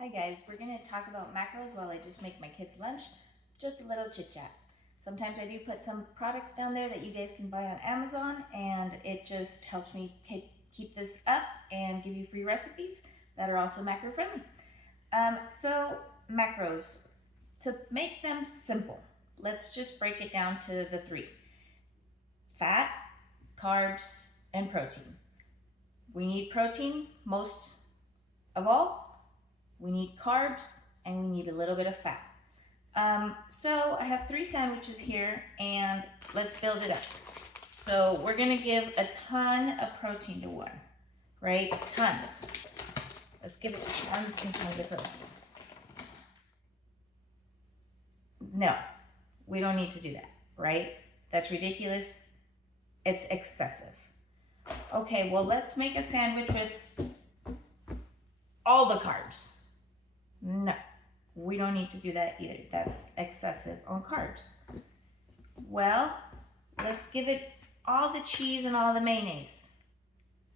Hi guys, we're going to talk about macros while I just make my kids lunch. Just a little chit chat. Sometimes I do put some products down there that you guys can buy on Amazon, and it just helps me keep this up and give you free recipes that are also macro friendly. So macros, to make them simple, let's just break it down to the three: fat, carbs, and protein. We need protein most of all. We need carbs, and we need a little bit of fat. So I have 3 sandwiches here, and let's build it up. So we're gonna give a ton of protein to one, right? Tons. Let's give it tons and tons of protein. No, we don't need to do that, right? That's ridiculous. It's excessive. Okay, well, let's make a sandwich with all the carbs. No, we don't need to do that either. That's excessive on carbs. Well, let's give it all the cheese and all the mayonnaise.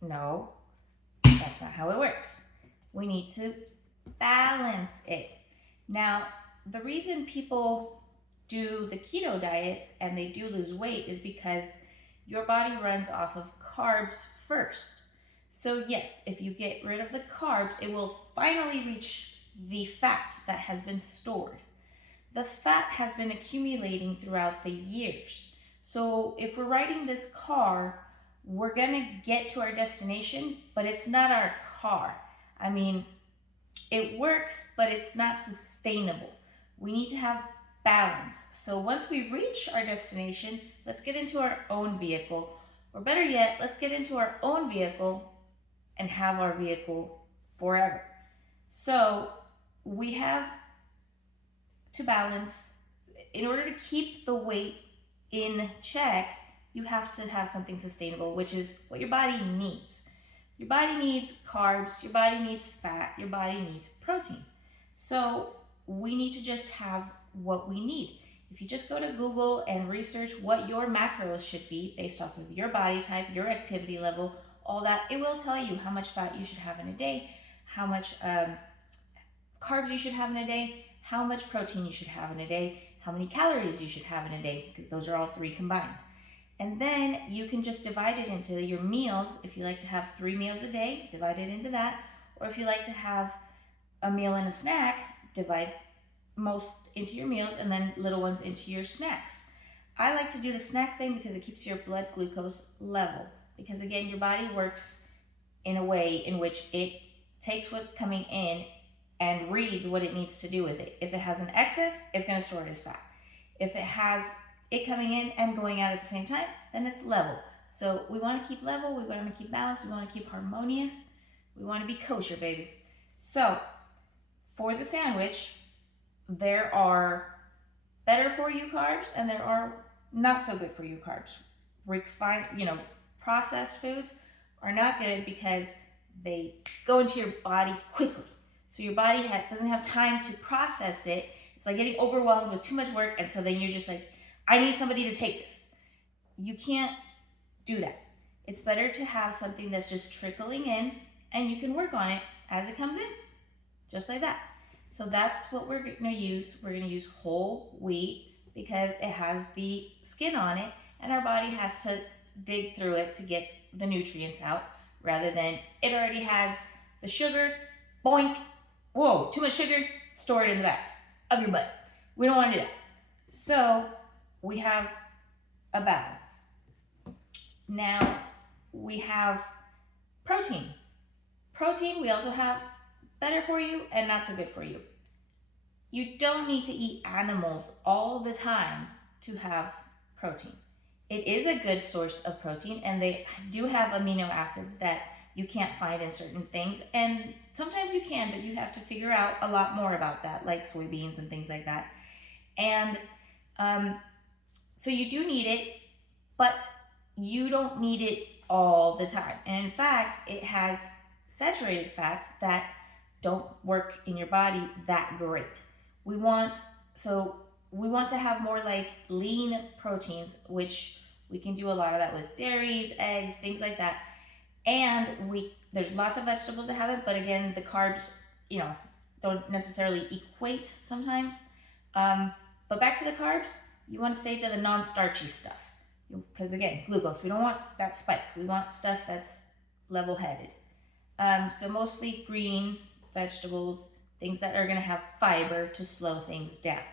No, that's not how it works. We need to balance it. Now, the reason people do the keto diets and they do lose weight is because your body runs off of carbs first. So yes, if you get rid of the carbs, it will finally reach the fat that has been stored. The fat has been accumulating throughout the years. So if we're riding this car, we're gonna get to our destination, but it's not our car. I mean, it works, but it's not sustainable. We need to have balance. So once we reach our destination, let's get into our own vehicle, or better yet, let's get into our own vehicle and have our vehicle forever. So we have to balance. In order to keep the weight in check, you have to have something sustainable, which is what your body needs. Your body needs carbs, your body needs fat, your body needs protein. So we need to just have what we need. If you just go to Google and research what your macros should be based off of your body type, your activity level, all that, it will tell you how much fat you should have in a day, how much carbs you should have in a day, how much protein you should have in a day, how many calories you should have in a day, because those are all 3 combined. And then you can just divide it into your meals. If you like to have 3 meals a day, divide it into that. Or if you like to have a meal and a snack, divide most into your meals and then little ones into your snacks. I like to do the snack thing because it keeps your blood glucose level. Because again, your body works in a way in which it takes what's coming in and reads what it needs to do with it. If it has an excess, it's going to store it as fat. If it has it coming in and going out at the same time, then it's level. So we want to keep level, we want to keep balance, we want to keep harmonious, we want to be kosher, baby. So for the sandwich, there are better for you carbs and there are not so good for you carbs. Processed foods are not good because they go into your body quickly. So your body doesn't have time to process it. It's like getting overwhelmed with too much work, and so then you're just like, I need somebody to take this. You can't do that. It's better to have something that's just trickling in, and you can work on it as it comes in, just like that. So that's what we're gonna use. We're gonna use whole wheat because it has the skin on it, and our body has to dig through it to get the nutrients out, rather than it already has the sugar, boink, whoa, too much sugar, store it in the back of your butt. We don't want to do that. So we have a balance. Now we have protein. Protein, we also have better for you and not so good for you. You don't need to eat animals all the time to have protein. It is a good source of protein, and they do have amino acids that you can't find in certain things, and sometimes you can, but you have to figure out a lot more about that, like soybeans and things like that. And so you do need it, but you don't need it all the time. And in fact, it has saturated fats that don't work in your body that great. We want to have more like lean proteins, which we can do a lot of that with dairies, eggs, things like that. And there's lots of vegetables that have it, but again, the carbs, don't necessarily equate sometimes. But back to the carbs, you want to stay to the non-starchy stuff. Because again, glucose, we don't want that spike. We want stuff that's level-headed. So mostly green vegetables, things that are going to have fiber to slow things down.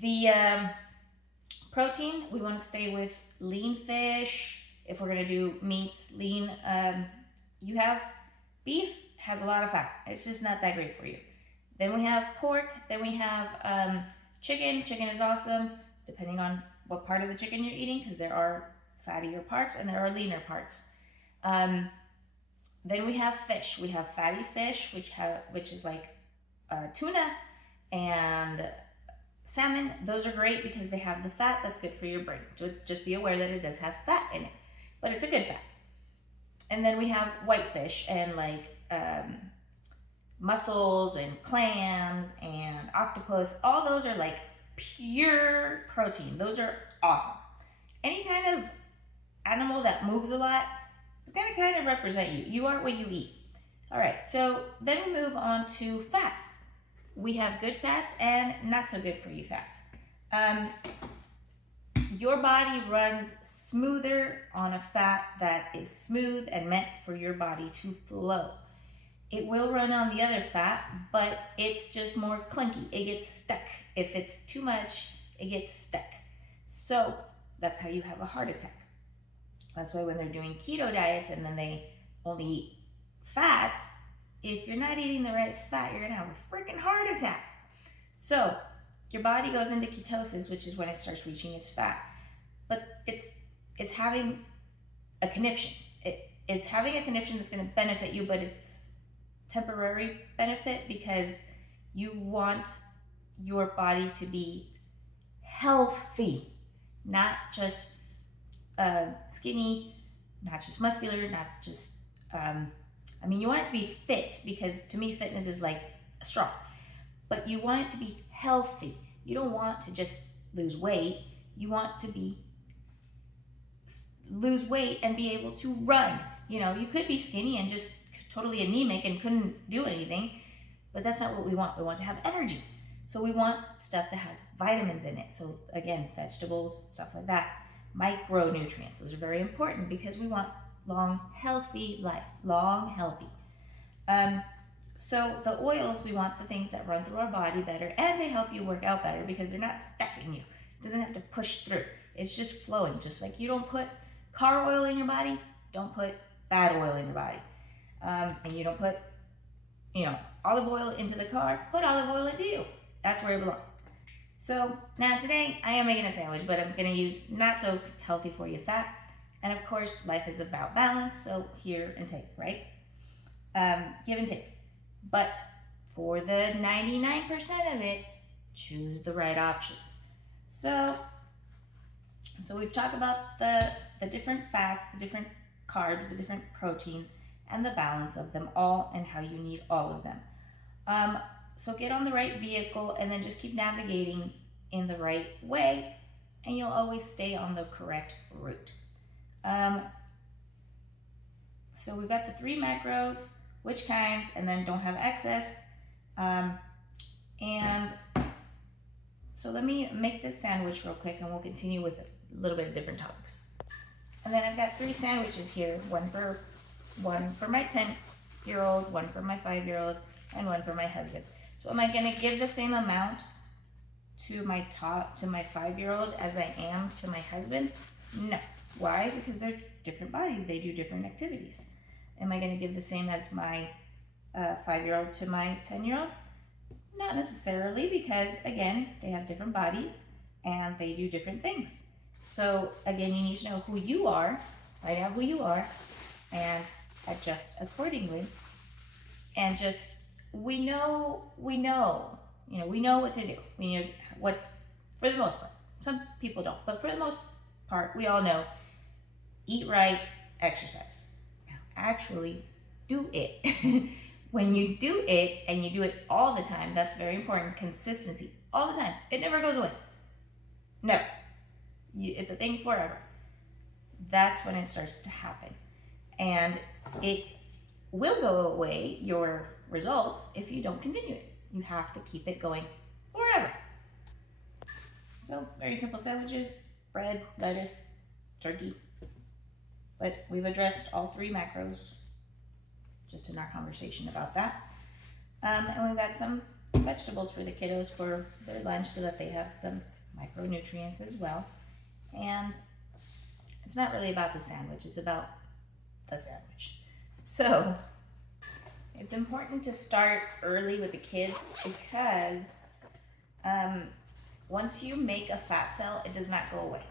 The protein, we want to stay with lean fish. If we're going to do meats, lean, you have beef, has a lot of fat. It's just not that great for you. Then we have pork. Then we have chicken. Chicken is awesome, depending on what part of the chicken you're eating, because there are fattier parts and there are leaner parts. Then we have fish. We have fatty fish, which is like tuna and salmon. Those are great because they have the fat that's good for your brain. So just be aware that it does have fat in it, but it's a good fat. And then we have whitefish and like mussels and clams and octopus. All those are like pure protein. Those are awesome. Any kind of animal that moves a lot is going to kind of represent you. You are what you eat. All right, so then we move on to fats. We have good fats and not so good for you fats. Your body runs smoother on a fat that is smooth and meant for your body to flow. It will run on the other fat, but it's just more clunky. It gets stuck. If it's too much, it gets stuck. So that's how you have a heart attack. That's why when they're doing keto diets and then they only eat fats, if you're not eating the right fat, you're gonna have a freaking heart attack. So your body goes into ketosis, which is when it starts reaching its fat. But it's having a conniption. It's having a conniption that's gonna benefit you, but it's temporary benefit because you want your body to be healthy, not just skinny, not just muscular, not just you want it to be fit, because to me fitness is like strong, but you want it to be healthy. You don't want to just lose weight. You want to lose weight and be able to run. You could be skinny and just totally anemic and couldn't do anything, but that's not what we want. We want to have energy. So we want stuff that has vitamins in it. So again, vegetables, stuff like that. Micronutrients, those are very important because we want long, healthy life. Long, healthy. So the oils, we want the things that run through our body better, and they help you work out better because they're not stuck in you. It doesn't have to push through. It's just flowing. Just like you don't put car oil in your body, don't put bad oil in your body. And you don't put, olive oil into the car, put olive oil into you. That's where it belongs. So now today I am making a sandwich, but I'm going to use not so healthy for you fat. And of course, life is about balance. So here and take, right? Give and take. But for the 99% of it, choose the right options. So we've talked about the different fats, the different carbs, the different proteins, and the balance of them all and how you need all of them. So get on the right vehicle and then just keep navigating in the right way, and you'll always stay on the correct route. So we've got the 3 macros, which kinds, and then don't have excess. And so let me make this sandwich real quick and we'll continue with a little bit of different topics. And then I've got 3 sandwiches here, one for my 10-year-old, one for my 5-year-old, and one for my husband. So am I gonna give the same amount to my 5-year-old as I am to my husband? No. Why? Because they're different bodies. They do different activities. Am I gonna give the same as my 5-year-old to my 10-year-old? Not necessarily, because again, they have different bodies and they do different things. So again, you need to know who you are, find out who you are, and adjust accordingly. And just, we know what to do. We know what, for the most part. Some people don't, but for the most part, we all know, eat right, exercise. Now, actually do it. When you do it, and you do it all the time, that's very important. Consistency, all the time. It never goes away. Never. It's a thing forever. That's when it starts to happen. And it will go away, your results if you don't continue it. You have to keep it going forever. So very simple sandwiches, bread, lettuce, turkey. But we've addressed all 3 macros just in our conversation about that. And we've got some vegetables for the kiddos for their lunch so that they have some micronutrients as well. And it's not really about the sandwich, it's about the sandwich. So it's important to start early with the kids because once you make a fat cell, it does not go away.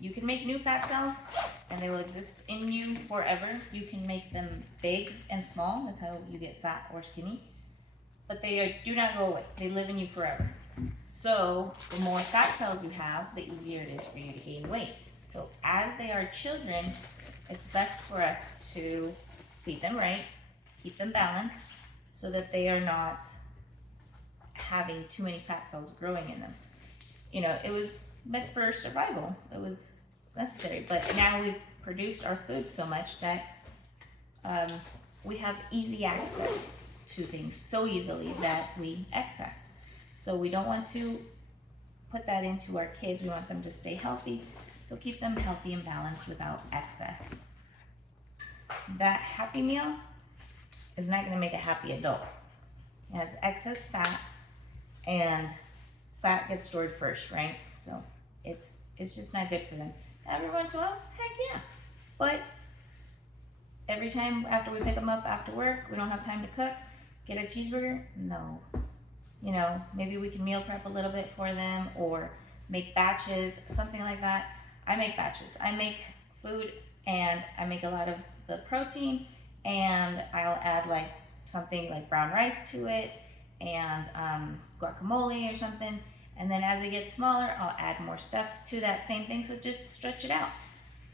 You can make new fat cells and they will exist in you forever. You can make them big and small, that's how you get fat or skinny. But they do not go away, they live in you forever. So the more fat cells you have, the easier it is for you to gain weight. So as they are children, it's best for us to feed them right, keep them balanced, so that they are not having too many fat cells growing in them. You know, it was meant for survival. It was necessary, but now we've produced our food so much that we have easy access to things so easily that we excess. So we don't want to put that into our kids. We want them to stay healthy. So keep them healthy and balanced without excess. That Happy Meal is not going to make a happy adult. It has excess fat, and fat gets stored first, right? So it's just not good for them. Every once in a while, heck yeah. But every time after we pick them up after work, we don't have time to cook, get a cheeseburger? No. You know, maybe we can meal prep a little bit for them or make batches, something like that. I make batches. I make food and I make a lot of the protein, and I'll add like something like brown rice to it and guacamole or something. And then as it gets smaller, I'll add more stuff to that same thing. So just stretch it out.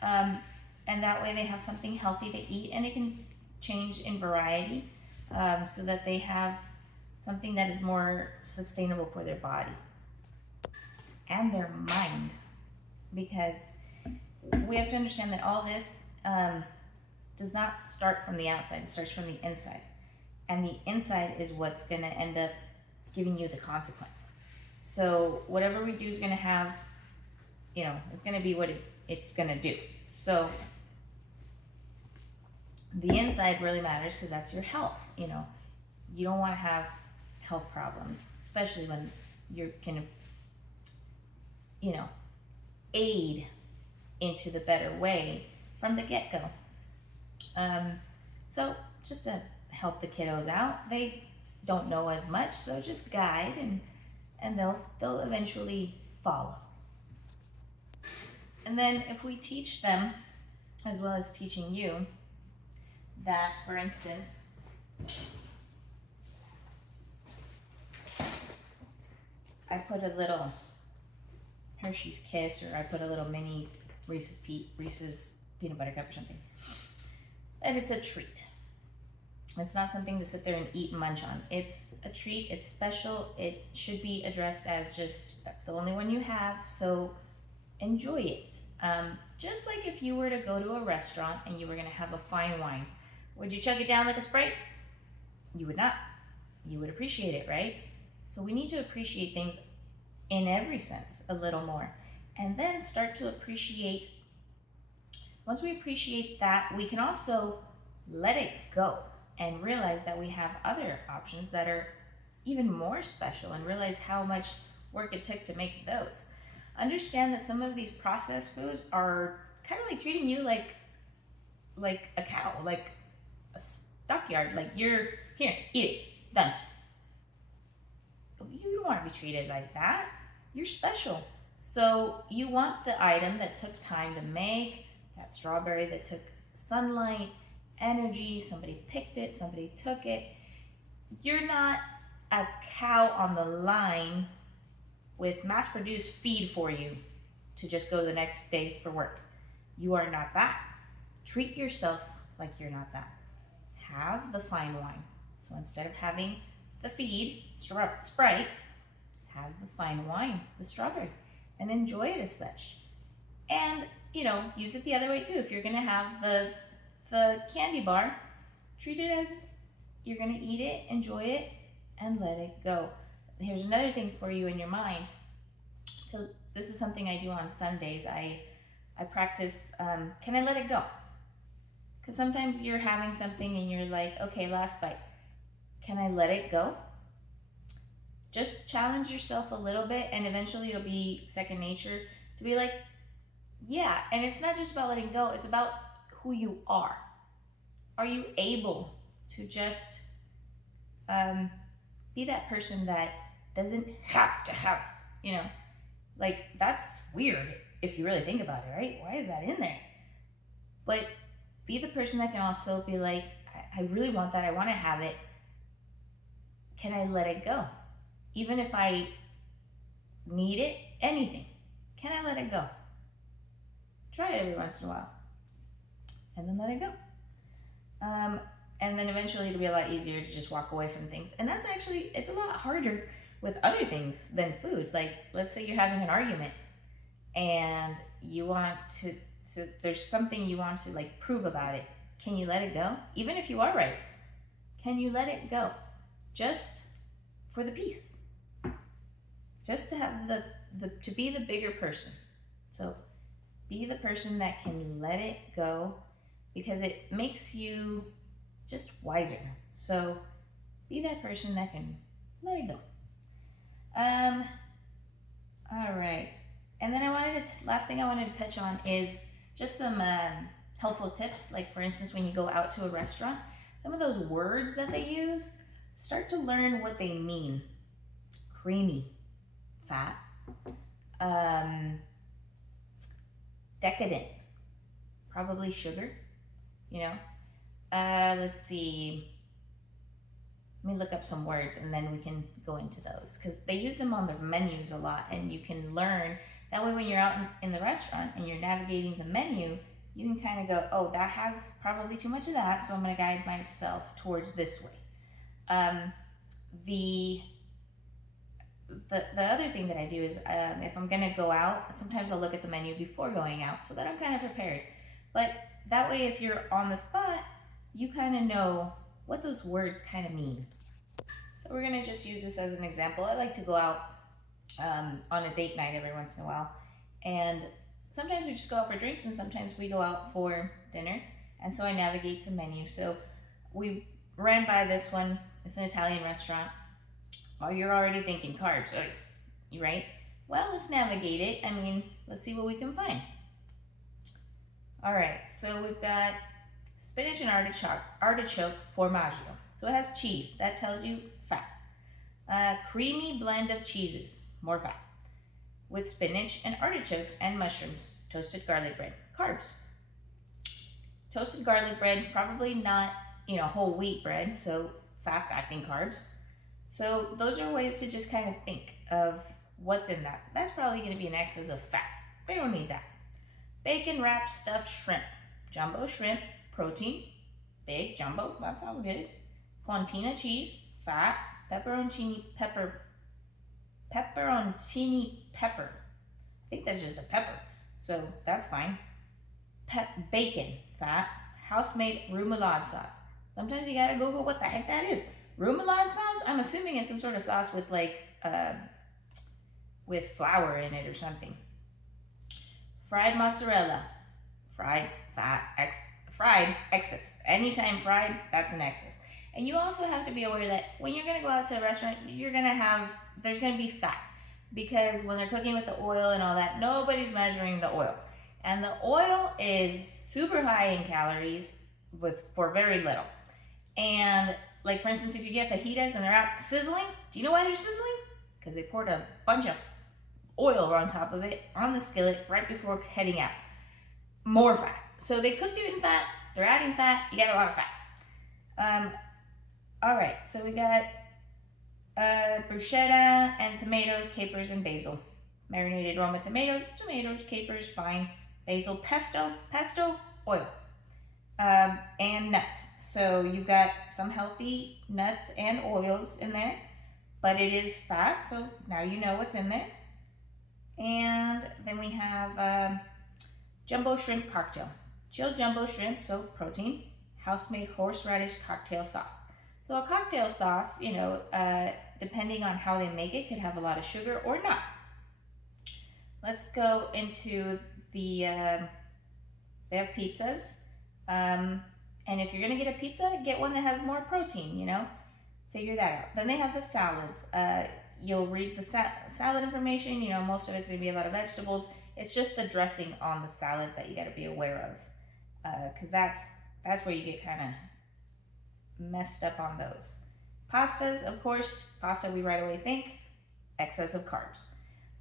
And that way they have something healthy to eat, and it can change in variety so that they have something that is more sustainable for their body and their mind. Because we have to understand that all this does not start from the outside, it starts from the inside. And the inside is what's gonna end up giving you the consequence. So whatever we do is gonna have, you know, it's gonna be what it's gonna do. So the inside really matters because that's your health. You know, you don't wanna have health problems, especially when you're gonna, you know, aid into the better way from the get-go. So just to help the kiddos out, they don't know as much, so just guide and they'll eventually follow. And then if we teach them, as well as teaching you, that for instance, I put a little Hershey's Kiss, or I put a little mini Reese's peanut butter cup or something, and it's a treat. It's not something to sit there and eat and munch on. It's a treat, it's special, it should be addressed as just, that's the only one you have, so enjoy it. Just like if you were to go to a restaurant and you were gonna have a fine wine, would you chug it down like a Sprite? You would not. You would appreciate it, right? So we need to appreciate things in every sense a little more, and then start to appreciate. Once we appreciate that, we can also let it go and realize that we have other options that are even more special, and realize how much work it took to make those. Understand that some of these processed foods are kind of like treating you like a cow, like a stockyard, like you're here, eat it, done. You don't want to be treated like that. You're special. So you want the item that took time to make, that strawberry that took sunlight, energy, somebody picked it, somebody took it. You're not a cow on the line with mass-produced feed for you to just go the next day for work. You are not that. Treat yourself like you're not that. Have the fine wine. So instead of having the feed, Sprite, have the fine wine, the strawberry, and enjoy it as such. And, you know, use it the other way too. If you're gonna have the candy bar, treat it as you're gonna eat it, enjoy it, and let it go. Here's another thing for you in your mind. So this is something I do on Sundays. I practice, can I let it go? Because sometimes you're having something and you're like, okay, last bite. Can I let it go? Just challenge yourself a little bit, and eventually it'll be second nature to be like, yeah. And it's not just about letting go, it's about who you are. Are you able to just be that person that doesn't have to have it? You know, like, that's weird if you really think about it, right? Why is that in there? But be the person that can also be like, I really want that, I want to have it. Can I let it go? Even if I need it, anything, can I let it go? Try it every once in a while, and then let it go. And then eventually it'll be a lot easier to just walk away from things. And that's actually, it's a lot harder with other things than food. Like, let's say you're having an argument and you want to there's something you want to like prove about it. Can you let it go? Even if you are right, can you let it go? Just for the peace. Just to have to be the bigger person. So be the person that can let it go, because it makes you just wiser. So be that person that can let it go. All right. And then last thing I wanted to touch on is just some helpful tips. Like, for instance, when you go out to a restaurant, some of those words that they use, start to learn what they mean. Creamy, fat, decadent, probably sugar, you know. Let's see. Let me look up some words and then we can go into those, because they use them on their menus a lot, and you can learn. That way when you're out in the restaurant and you're navigating the menu, you can kind of go, oh, that has probably too much of that, so I'm going to guide myself towards this way. The other thing that I do is if I'm going to go out, sometimes I'll look at the menu before going out so that I'm kind of prepared. But that way, if you're on the spot, you kind of know what those words kind of mean. So we're going to just use this as an example. I like to go out on a date night every once in a while. And sometimes we just go out for drinks, and sometimes we go out for dinner. And so I navigate the menu. So we ran by this one. It's an Italian restaurant. Oh, you're already thinking carbs, right? Well, let's navigate it. I mean, let's see what we can find. All right, so we've got spinach and artichoke formaggio. So it has cheese. That tells you fat. Creamy blend of cheeses, more fat. With spinach and artichokes and mushrooms. Toasted garlic bread, carbs. Toasted garlic bread, probably not, whole wheat bread, so fast-acting carbs. So those are ways to just kind of think of what's in that. That's probably going to be an excess of fat. We don't need that. Bacon wrapped stuffed shrimp. Jumbo shrimp, protein. Big jumbo, that sounds good. Fontina cheese, fat. Pepperoncini pepper. I think that's just a pepper, so that's fine. Bacon, fat. House-made remoulade sauce. Sometimes you gotta Google what the heck that is. Remoulade sauce? I'm assuming it's some sort of sauce with with flour in it or something. Fried mozzarella. Fried, fat, fried, excess. Anytime fried, that's an excess. And you also have to be aware that when you're gonna go out to a restaurant, there's gonna be fat. Because when they're cooking with the oil and all that, nobody's measuring the oil. And the oil is super high in calories for very little. And like, for instance, if you get fajitas and they're out sizzling, do you know why they're sizzling? Because they poured a bunch of oil on top of it on the skillet right before heading out. More fat. So they cooked it in fat, they're adding fat, you got a lot of fat. All right, so we got bruschetta and tomatoes, capers, and basil. Marinated Roma tomatoes, capers, fine. Basil, pesto, oil. And nuts. So you got some healthy nuts and oils in there, but it is fat, so now you know what's in there. And then we have jumbo shrimp cocktail. Chilled jumbo shrimp, so protein. House-made horseradish cocktail sauce. So a cocktail sauce, depending on how they make it, could have a lot of sugar or not. Let's go into the, they have pizzas. And if you're going to get a pizza, get one that has more protein, figure that out. Then they have the salads. You'll read the salad information, most of it's going to be a lot of vegetables. It's just the dressing on the salads that you got to be aware of. Because that's where you get kind of messed up on those. Pastas, of course, pasta we right away think excess of carbs.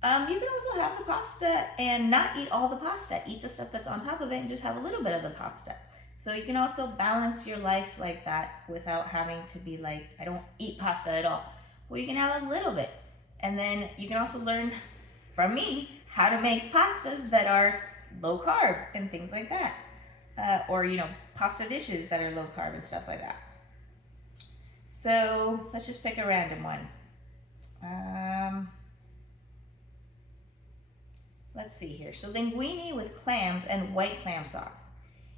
You can also have the pasta and not eat all the pasta. Eat the stuff that's on top of it and just have a little bit of the pasta. So you can also balance your life like that without having to be like, I don't eat pasta at all. Well, you can have a little bit. And then you can also learn from me how to make pastas that are low carb and things like that. Or pasta dishes that are low carb and stuff like that. So let's just pick a random one. Let's see here. So linguine with clams and white clam sauce.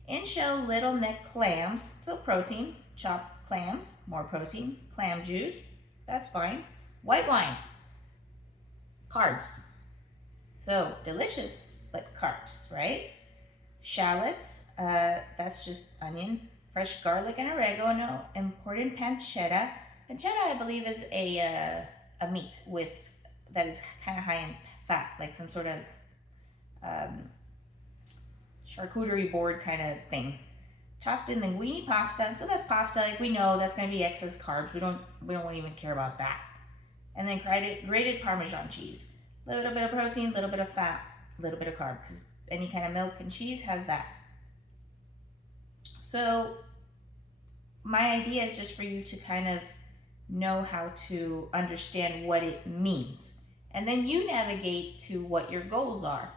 In shell little neck clams, so protein. Chopped clams, more protein. Clam juice, that's fine. White wine, carbs. So delicious, but carbs, right? Shallots, that's just onion. Fresh garlic and oregano. Important pancetta. Pancetta, I believe, is a meat that is kind of high in fat, like some sort of charcuterie board kind of thing. Tossed in linguine pasta, so that's pasta. Like we know that's going to be excess carbs. We don't even care about that. And then grated Parmesan cheese. A little bit of protein, a little bit of fat, a little bit of carb, because any kind of milk and cheese has that. So my idea is just for you to kind of know how to understand what it means. And then you navigate to what your goals are.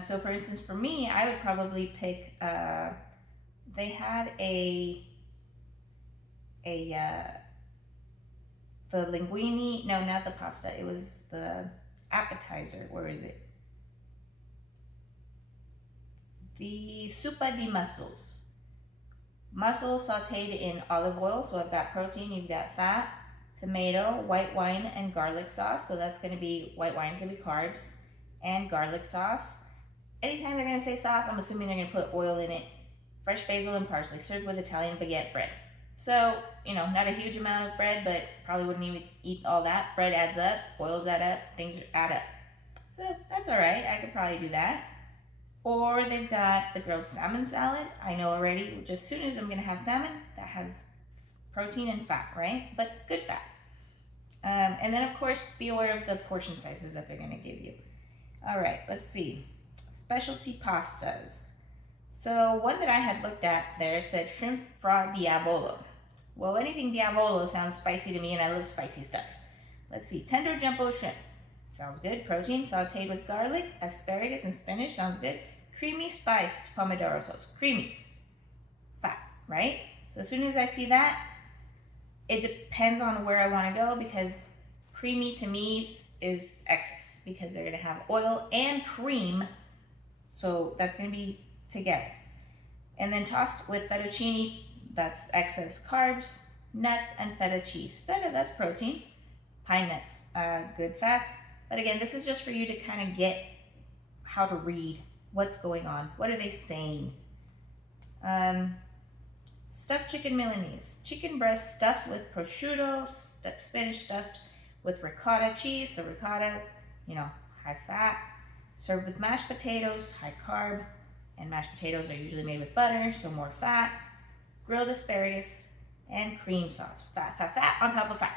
So for instance, for me, I would probably pick, they had the linguine, no, not the pasta, it was the appetizer, where is it? The sopa di mussels. Mussels sauteed in olive oil, so I've got protein, you've got fat, tomato, white wine, and garlic sauce. So that's going to be, white wine's going to be carbs, and garlic sauce. Anytime they're going to say sauce, I'm assuming they're going to put oil in it. Fresh basil and parsley, served with Italian baguette bread. So, not a huge amount of bread, but probably wouldn't even eat all that. Bread adds up, oils add up, things add up. So that's all right, I could probably do that. Or they've got the grilled salmon salad. I know already, just as soon as I'm going to have salmon, that has protein and fat, right? But good fat. And then, of course, be aware of the portion sizes that they're going to give you. All right, let's see. Specialty pastas. So one that I had looked at there said shrimp fra diavolo. Well, anything diavolo sounds spicy to me, and I love spicy stuff. Let's see. Tender jumbo shrimp. Sounds good. Protein, sauteed with garlic, asparagus, and spinach. Sounds good. Creamy spiced pomodoro sauce. Creamy. Fat, right? So as soon as I see that, it depends on where I want to go, because creamy to me is excess, because they're going to have oil and cream. So that's going to be together. And then tossed with fettuccine, that's excess carbs, nuts, and feta cheese. Feta, that's protein. Pine nuts, good fats. But again, this is just for you to kind of get how to read what's going on. What are they saying? Stuffed chicken Milanese. Chicken breast stuffed with prosciutto, spinach stuffed with ricotta cheese. So ricotta, high fat. Served with mashed potatoes, high carb. And mashed potatoes are usually made with butter, so more fat. Grilled asparagus and cream sauce. Fat, fat, fat on top of fat.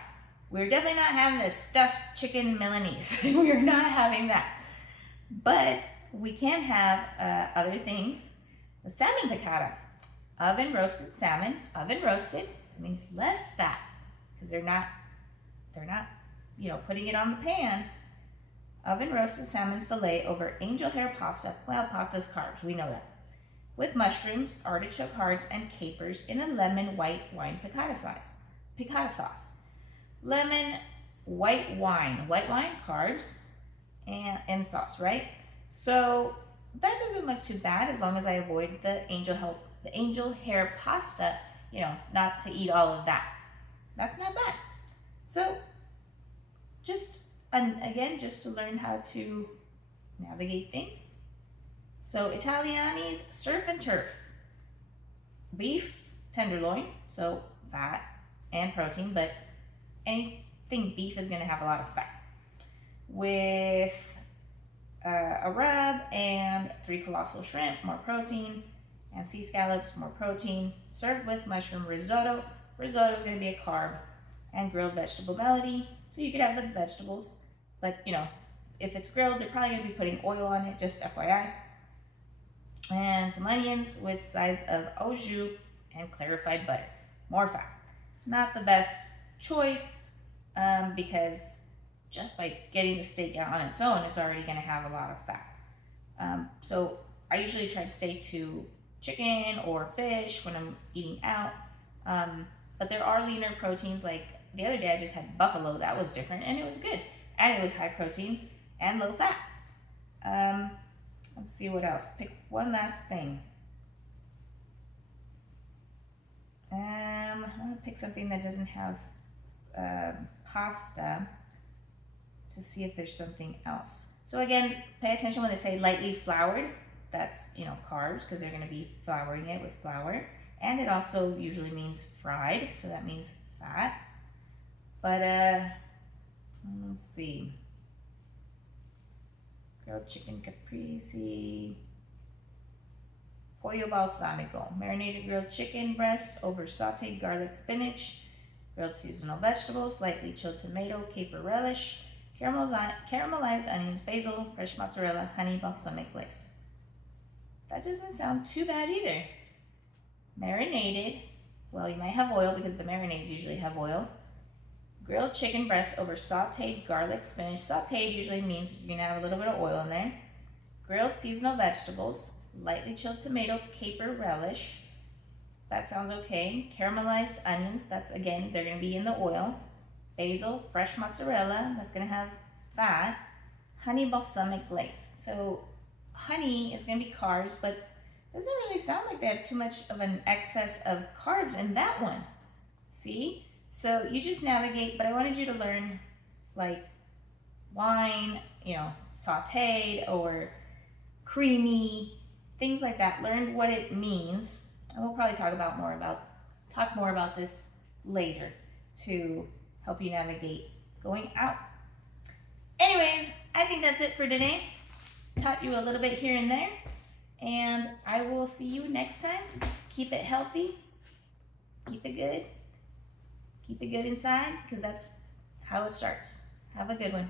We're definitely not having the stuffed chicken Milanese. We're not having that. But we can have other things. The salmon piccata. Oven roasted salmon. Oven roasted. That means less fat, because they're not putting it on the pan. Oven roasted salmon fillet over angel hair pasta. Well, pasta's carbs, we know that. With mushrooms, artichoke hearts, and capers in a lemon white wine piccata sauce. Lemon, white wine, carbs, and sauce, right? So that doesn't look too bad, as long as I avoid the angel hair pasta, not to eat all of that. That's not bad. So just, and again, just to learn how to navigate things. So Italiani's surf and turf. Beef tenderloin, so fat and protein, but anything beef is going to have a lot of fat. With a rub and 3 colossal shrimp, more protein, and sea scallops, more protein, served with mushroom risotto. Risotto is going to be a carb, and grilled vegetable melody. So you could have the vegetables, but you know, if it's grilled, they're probably going to be putting oil on it, just FYI. And some onions with sides of au jus and clarified butter. More fat. Not the best choice because just by getting the steak out on its own, it's already going to have a lot of fat. So I usually try to stay to chicken or fish when I'm eating out. But there are leaner proteins, like the other day I just had buffalo. That was different and it was good. And it was high protein and low fat. Let's see what else. Pick one last thing. I'm going to pick something that doesn't have pasta to see if there's something else. So again, pay attention when they say lightly floured. That's, you know, carbs because they're going to be flouring it with flour. And it also usually means fried, so that means fat. But let's see. Grilled chicken caprese. Pollo balsamico. Marinated grilled chicken breast over sauteed garlic spinach. Grilled seasonal vegetables, lightly chilled tomato, caper relish, caramelized onions, basil, fresh mozzarella, honey, balsamic glaze. That doesn't sound too bad either. Marinated, well, you might have oil because the marinades usually have oil. Grilled chicken breast over sauteed garlic spinach. Sauteed usually means you're gonna have a little bit of oil in there. Grilled seasonal vegetables, lightly chilled tomato, caper relish. That sounds okay. Caramelized onions, that's again, they're gonna be in the oil. Basil, fresh mozzarella, that's gonna have fat. Honey balsamic glaze. So honey is gonna be carbs, but doesn't really sound like they have too much of an excess of carbs in that one. See? So you just navigate, but I wanted you to learn like wine, you know, sauteed or creamy, things like that. Learn what it means. And we'll probably talk more about this later to help you navigate going out. Anyways, I think that's it for today. Taught you a little bit here and there. And I will see you next time. Keep it healthy. Keep it good. Keep it good inside because that's how it starts. Have a good one.